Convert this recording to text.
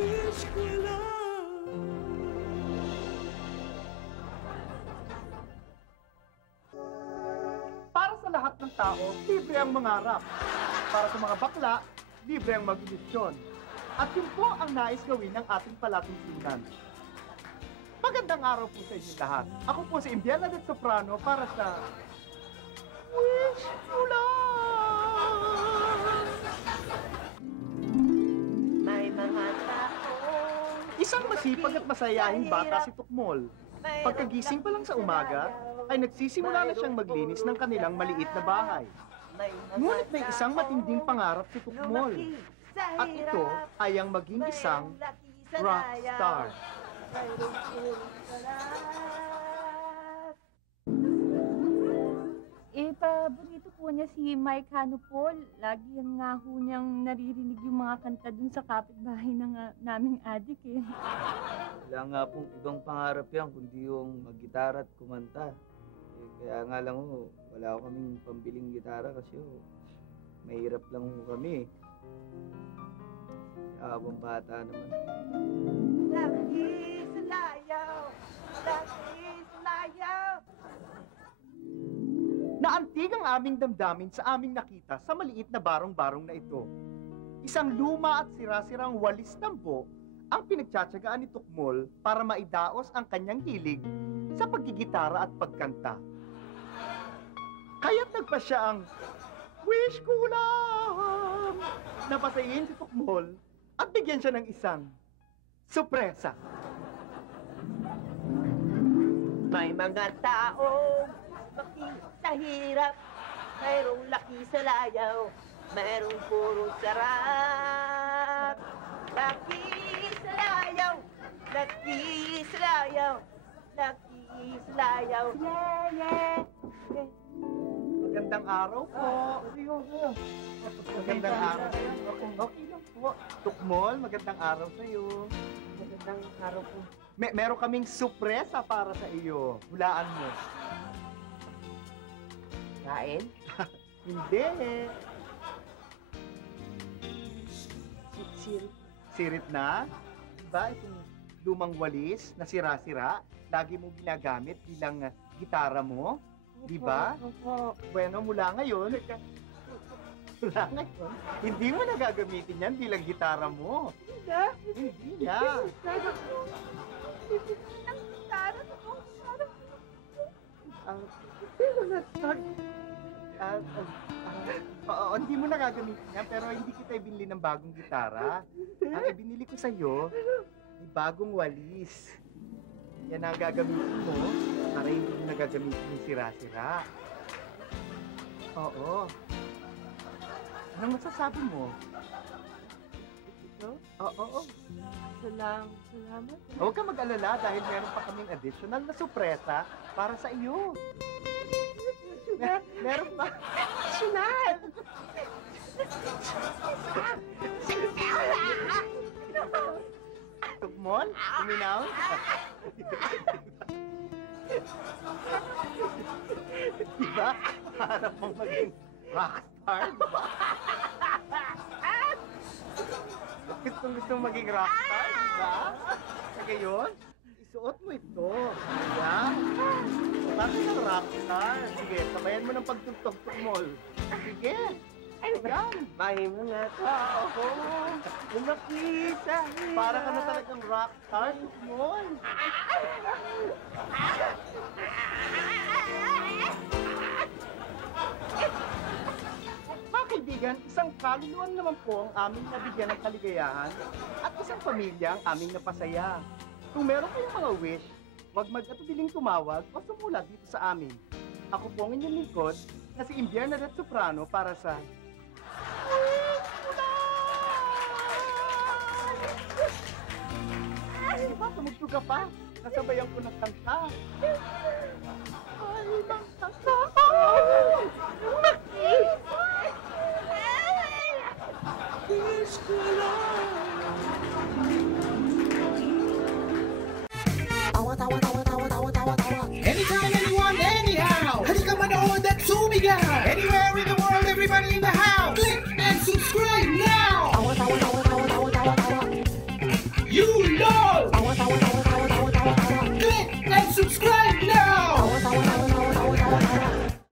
wish ko lang. Para sa lahat ng tao, libre ang mangarap. Para sa mga bakla, libre ang mag-ilusyon. At yun po ang nais gawin ng ating palatuntunan. Magandang araw po sa inyo lahat. Ako po si Indiana del Soprano para sa Wish ko lang. May mga tao. Isang masipag at masayahing bata si Tukmol. Pagkagising pa lang sa umaga, ay nagsisimula na siyang maglinis ng kanilang maliit na bahay. Ngunit may isang matinding pangarap si Tukmol. At ito ay ang maging isang rock star. Paborito po niya si Mike Hanupol. Lagi nga ho niyang naririnig yung mga kanta dun sa kapitbahay ng naming adik eh. Wala nga pong ibang pangarap yan, kundi yung mag-gitara at kumanta. Kaya nga lang ho, wala ko kaming pambiling gitara kasi mahirap lang ho kami. Habang bata naman. Laki sa layaw! Laki sa layaw! Naantig ang aming damdamin sa aming nakita sa maliit na barong-barong na ito. Isang luma at sira-sirang walis tambo ang pinagtsatsagaan ni Tukmol para maidaos ang kanyang hilig sa paggigitara at pagkanta. Kaya't nagpa siya ang wish ko lang na pasayin si Tukmol at bigyan siya ng isang sorpresa. May mga tao laki sa hirap, mayroong laki sa layaw, mayroong puro sarap. Laki sa layaw, laki sa layaw, laki sa layaw. Yeah, yeah. Magandang araw po. Magandang araw. Okay lang po. Tukmol, magandang araw sa iyo. Magandang araw po. Meron kaming sorpresa para sa iyo. Hulaan mo. Kain? Hindi. Sirit na? Diba itong lumang walis na sira-sira, lagi mo ginagamit bilang gitara mo? Diba? Opo. Bueno, mula ngayon, hindi mo na gagamitin yan bilang gitara mo. Hindi na. Hindi mo na gagamitin yan, pero hindi kita ibinili ng bagong gitara. Ang ibinili ko sa'yo, ay bagong walis. Yan ang gagamitin mo, para hindi mo na gagamitin yung sira-sira. Oo. Anong masasabi mo? Ito? Oo. Salamat. Huwag ka mag-alala dahil meron pa kaming additional na sorpresa para sa iyo. Meron pa. Sunat! Tukmol? Uminaw? Diba? Harap mong maging rockstar, diba? Gusto maging rockstar, diba? Sa gayon, isuot mo ito. Yan. Para kang rockstar. Sige, sabayan mo ng pagtugtog, Tukmol. Sige. Yan. May mga tao lumaki sa hirap. Para ka na talagang rockstar, Tukmol. Mga kaibigan, isang kaluluwan naman po ang aming nabigyan ng kaligayahan at isang pamilya ang aming napasaya. Kung meron kayong mga wish, huwag mag-atubiling tumawag o sumulat dito sa amin. Ako po ang inyong lingkod na si Indiana del Soprano para sa Sige pa, tumugtog ka pa. Nasabayan ko ng kanta. Ay, ng kanta. Wish ko lang. Tawa, tawa, tawa, tawa, tawa, tawa, tawa.